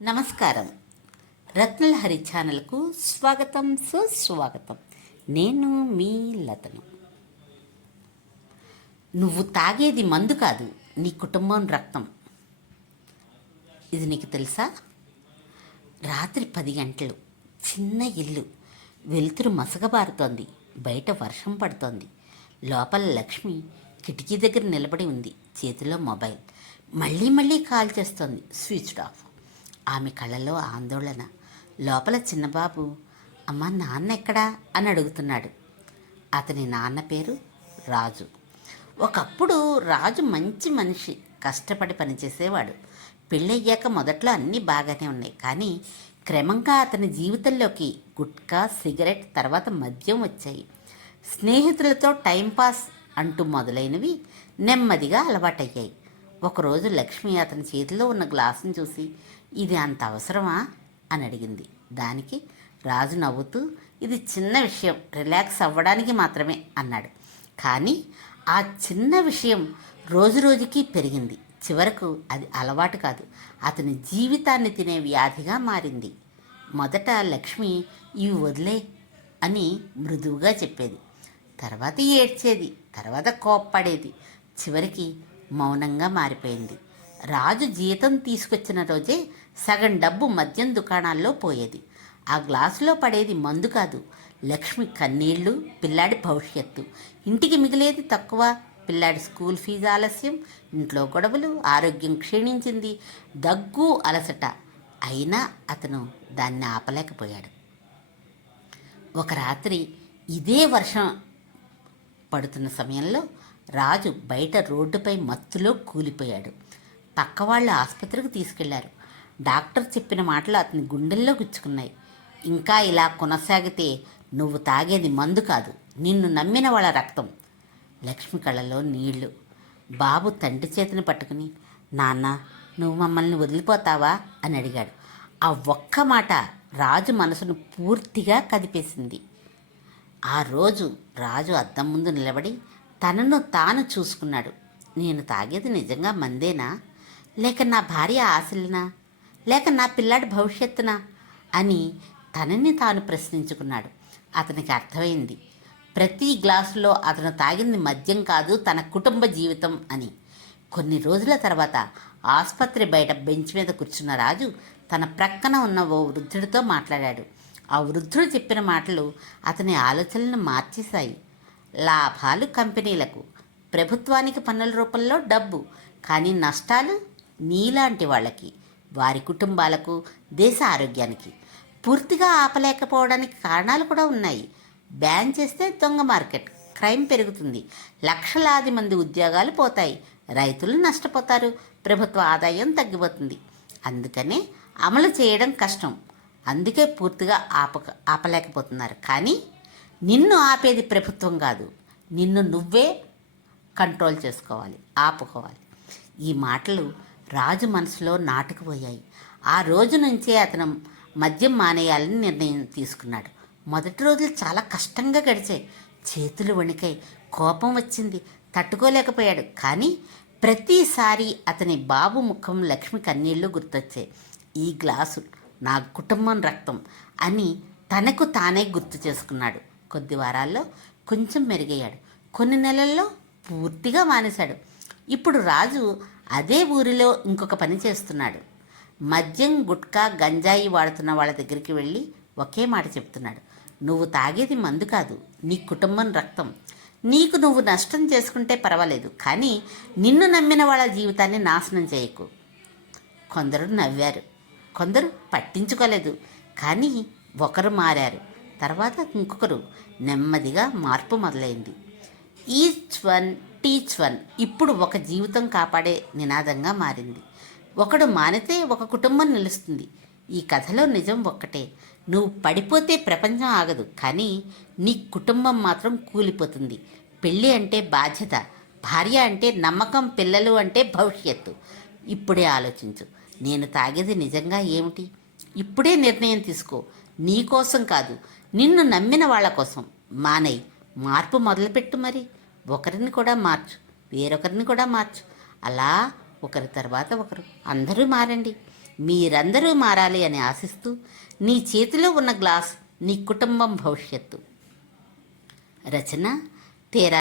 నమస్కారం. రత్నల హరి ఛానల్కు స్వాగతం, సుస్వాగతం. నేను మీ లతను. నువ్వు తాగేది మందు కాదు, నీ కుటుంబం రక్తం. ఇది నీకు తెలుసా? రాత్రి 10 గంటలు, చిన్న ఇల్లు, వెలుతురు మసకబారుతోంది. బయట వర్షం పడుతోంది. లోపల లక్ష్మి కిటికీ దగ్గర నిలబడి ఉంది. చేతిలో మొబైల్. మళ్ళీ మళ్ళీ కాల్ చేస్తోంది. Switched off. ఆమె కళ్ళలో ఆందోళన. లోపల చిన్నబాబు, అమ్మ నాన్న ఎక్కడా అని అడుగుతున్నాడు. అతని నాన్న పేరు రాజు. ఒకప్పుడు రాజు మంచి మనిషి, కష్టపడి పనిచేసేవాడు. పెళ్ళయ్యాక మొదట్లో అన్నీ బాగానే ఉన్నాయి. కానీ క్రమంగా అతని జీవితంలోకి గుట్కా, సిగరెట్, తర్వాత మద్యం వచ్చాయి. స్నేహితులతో టైంపాస్ అంటూ మొదలైనవి నెమ్మదిగా అలవాటయ్యాయి. ఒకరోజు లక్ష్మి అతని చేతిలో ఉన్న గ్లాసును చూసి, ఇది అంత అవసరమా అని అడిగింది. దానికి రాజు నవ్వుతూ, ఇది చిన్న విషయం, రిలాక్స్ అవ్వడానికి మాత్రమే అన్నాడు. కానీ ఆ చిన్న విషయం రోజు రోజుకి పెరిగింది. చివరకు అది అలవాటు కాదు, అతని జీవితాన్ని తినే వ్యాధిగా మారింది. మొదట లక్ష్మి ఇవి వదిలే అని మృదువుగా చెప్పేది. తర్వాత ఏడ్చేది, తర్వాత కోప్పడేది, చివరికి మౌనంగా మారిపోయింది. రాజు జీతం తీసుకొచ్చిన రోజే సగం డబ్బు మద్యం దుకాణాల్లో పోయేది. ఆ గ్లాసులో పడేది మందు కాదు, లక్ష్మి కన్నీళ్లు, పిల్లాడి భవిష్యత్తు. ఇంటికి మిగిలేది తక్కువ. పిల్లాడి స్కూల్ ఫీజు ఆలస్యం, ఇంట్లో గొడవలు, ఆరోగ్యం క్షీణించింది, దగ్గు, అలసట. అయినా అతను దాన్ని ఆపలేకపోయాడు. ఒక రాత్రి ఇదే వర్షం పడుతున్న సమయంలో రాజు బయట రోడ్డుపై మత్తులో కూలిపోయాడు. పక్క వాళ్ళు ఆసుపత్రికి తీసుకెళ్లారు. డాక్టర్ చెప్పిన మాటలు అతని గుండెల్లో గుచ్చుకున్నాయి. ఇంకా ఇలా కొనసాగితే నువ్వు తాగేది మందు కాదు, నిన్ను నమ్మిన వాళ్ళ రక్తం. లక్ష్మి కళ్ళలో నీళ్లు. బాబు తండ్రి చేతిని పట్టుకుని, నాన్న నువ్వు మమ్మల్ని వదిలిపోతావా అని అడిగాడు. ఆ ఒక్క మాట రాజు మనసును పూర్తిగా కదిపేసింది. ఆ రోజు రాజు అద్దం ముందు నిలబడి తనను తాను చూసుకున్నాడు. నేను తాగేది నిజంగా మందేనా, లేక నా భార్య ఆశలనా, లేక నా పిల్లాడి భవిష్యత్తునా అని తనని తాను ప్రశ్నించుకున్నాడు. అతనికి అర్థమైంది, ప్రతి గ్లాసులో అతను తాగింది మద్యం కాదు, తన కుటుంబ జీవితం అని. కొన్ని రోజుల తర్వాత ఆసుపత్రి బయట బెంచ్ మీద కూర్చున్న రాజు తన ప్రక్కన ఉన్న ఓ వృద్ధుడితో మాట్లాడాడు. ఆ వృద్ధుడు చెప్పిన మాటలు అతని ఆలోచనలను మార్చేశాయి. లాభాలు కంపెనీలకు, ప్రభుత్వానికి పన్నుల రూపంలో డబ్బు, కానీ నష్టాలు నీలాంటి వాళ్ళకి, వారి కుటుంబాలకు, దేశ ఆరోగ్యానికి. పూర్తిగా ఆపలేకపోవడానికి కారణాలు కూడా ఉన్నాయి. బ్యాన్ చేస్తే దొంగ మార్కెట్, క్రైమ్ పెరుగుతుంది, లక్షలాది మంది ఉద్యోగాలు పోతాయి, రైతులు నష్టపోతారు, ప్రభుత్వ ఆదాయం తగ్గిపోతుంది. అందుకనే అమలు చేయడం కష్టం. అందుకే పూర్తిగా ఆపలేకపోతున్నారు. కానీ నిన్ను ఆపేది ప్రభుత్వం కాదు, నిన్ను నువ్వే కంట్రోల్ చేసుకోవాలి, ఆపుకోవాలి. ఈ మాటలు రాజు మనసులో నాటుకుపోయాయి. ఆ రోజు నుంచే అతను మద్యం మానేయాలని నిర్ణయం తీసుకున్నాడు. మొదటి రోజులు చాలా కష్టంగా గడిచాయి. చేతులు వణికాయి, కోపం వచ్చింది, తట్టుకోలేకపోయాడు. కానీ ప్రతిసారి అతని బాబు ముఖం, లక్ష్మి కన్నీళ్లు గుర్తొచ్చాయి. ఈ గ్లాసు నా కుటుంబం రక్తం అని తనకు తానే గుర్తు చేసుకున్నాడు. కొద్ది వారాల్లో కొంచెం మెరుగయ్యాడు. కొన్ని నెలల్లో పూర్తిగా మానేశాడు. ఇప్పుడు రాజు అదే ఊరిలో ఇంకొక పని చేస్తున్నాడు. మద్యం, గుట్కా, గంజాయి వాడుతున్న వాళ్ళ దగ్గరికి వెళ్ళి ఒకే మాట చెప్తున్నాడు, నువ్వు తాగేది మందు కాదు, నీ కుటుంబం రక్తం. నీకు నువ్వు నష్టం చేసుకుంటే పర్వాలేదు, కానీ నిన్ను నమ్మిన వాళ్ళ జీవితాన్ని నాశనం చేయకు. కొందరు నవ్వారు, కొందరు పట్టించుకోలేదు. కానీ ఒకరు మారారు, తర్వాత ఇంకొకరు. నెమ్మదిగా మార్పు మొదలైంది. ఈచ్ వన్ టీచ్ వన్ ఇప్పుడు ఒక జీవితం కాపాడే నినాదంగా మారింది. ఒకడు మానితే ఒక కుటుంబం నిలుస్తుంది. ఈ కథలో నిజం ఒక్కటే, నువ్వు పడిపోతే ప్రపంచం ఆగదు, కానీ నీ కుటుంబం మాత్రం కూలిపోతుంది. పెళ్ళి అంటే బాధ్యత, భార్య అంటే నమ్మకం, పిల్లలు అంటే భవిష్యత్తు. ఇప్పుడే ఆలోచించు, నేను తాగేది నిజంగా ఏమిటి? ఇప్పుడే నిర్ణయం తీసుకో. నీ కోసం కాదు, నిన్ను నమ్మిన వాళ్ళ కోసం. మానేయ్, మార్పు మొదలుపెట్టు. మరి ఒకరిని కూడా మార్చు, వేరొకరిని కూడా మార్చు. అలా ఒకరి తర్వాత ఒకరు అందరూ మారండి. మీరందరూ మారాలి అని ఆశిస్తూ, నీ చేతిలో ఉన్న గ్లాస్ నీ కుటుంబం భవిష్యత్తు. రచన తేరా